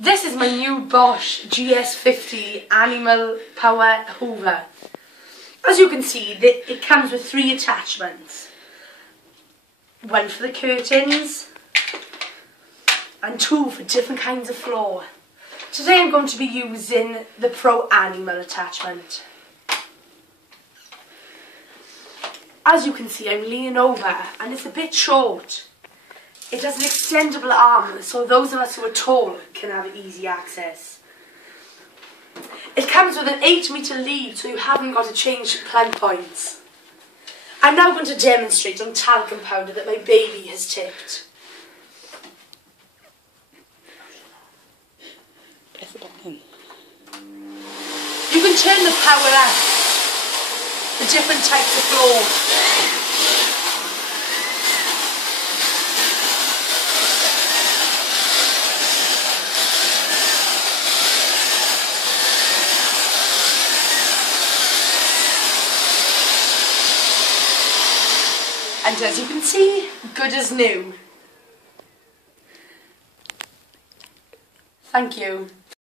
This is my new Bosch GS50 animal power hoover. As you can see, it comes with 3 attachments. One for the curtains and 2 for different kinds of floor. Today I'm going to be using the Pro Animal attachment. As you can see, I'm leaning over and it's a bit short. It has an extendable arm, so those of us who are tall can have easy access. It comes with an 8-metre lead, so you haven't got to change plug points. I'm now going to demonstrate on talcum powder that my baby has tipped. Press it on. You can turn the power up for different types of floor. And as you can see, good as new. Thank you.